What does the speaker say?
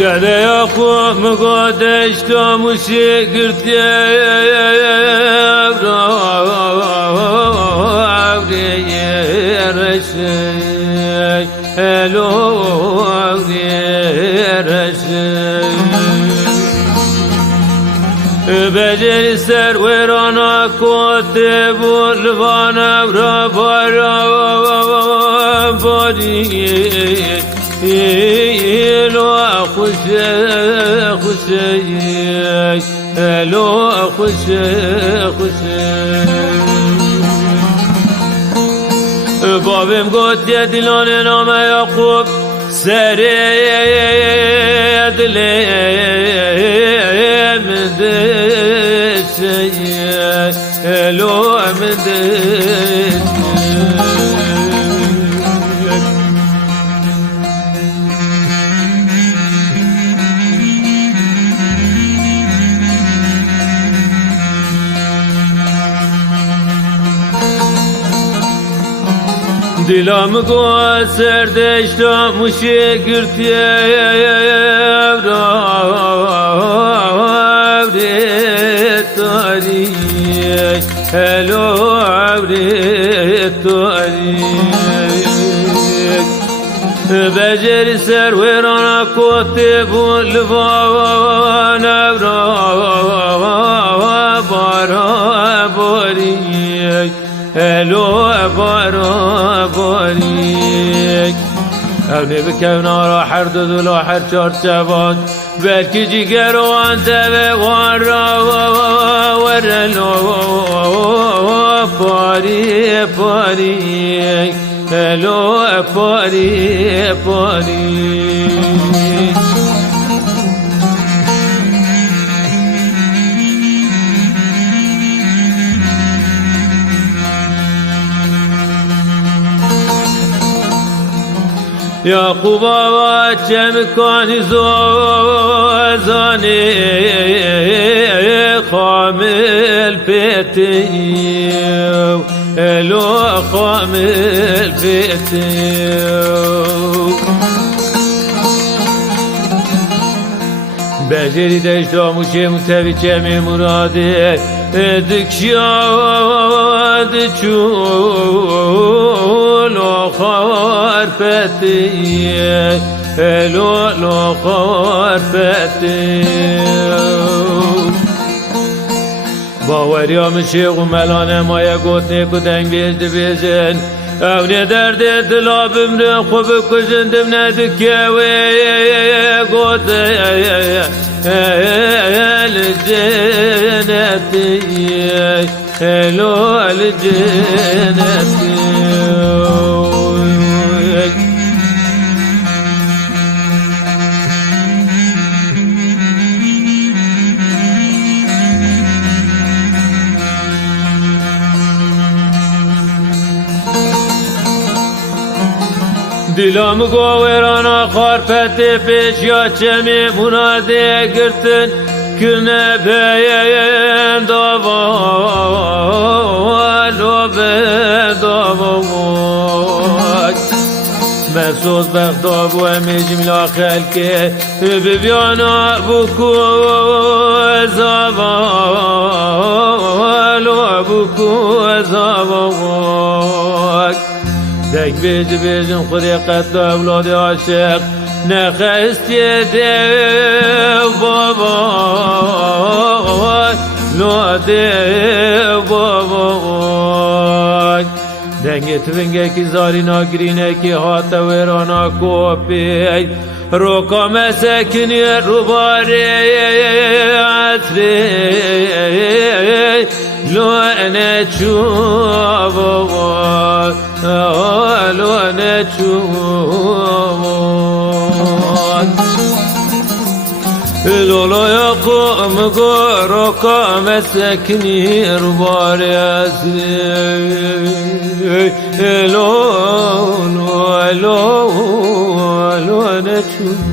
قد يقوم قدش تمشي قرت بجر سر ورانا كتب والفانا برابرا باري لو خوش لو خوش بابم گفت دلان نام یعقوب سری دلم دشت لو مدشت دلم گو سردشتا مشی گرتی تاریک هلو تاریک بجر سر ورانا کتب والفان بارا باریک هلو بارا باریک اونی بکونا را هر دو لا هر چار چوان بلکه جگر و انتبه وان را ورلو پاری پاری هلو پاری پاری یعقوب و چمکانی زوزانی خامل پیتیو الو خامل پیتیو بجری دشتا موشه متوی چمی مراده دکشیاد چون آخار فتیه الو آخار فتیه باوریا مشیق و ملانه مایه گوتنه کدنگ بیجده بیجن اونی درد دلا بمره خوب کشندم ندکه و گوته الجنتی الو الجنتی دلم گویرانا خارفت پیش یا چمی مناده گرتن کنه بین داوان و بین داوان مسوز بخدا بو امیجم لا خلکه ببیانا بکو زاوان و بکو زاوان دک بیجم خودی قتل اولاد عاشق نخستی دیو بابا لو دیو بابا دنگ تونگه کی زاری ناگرینه کی هات ویرانا کوپی روکا مسکنی روباری عطری لو نچو بابا لو نچو لولا يقوم روكا مسكني رباري أسري لو لو لو لو نشوف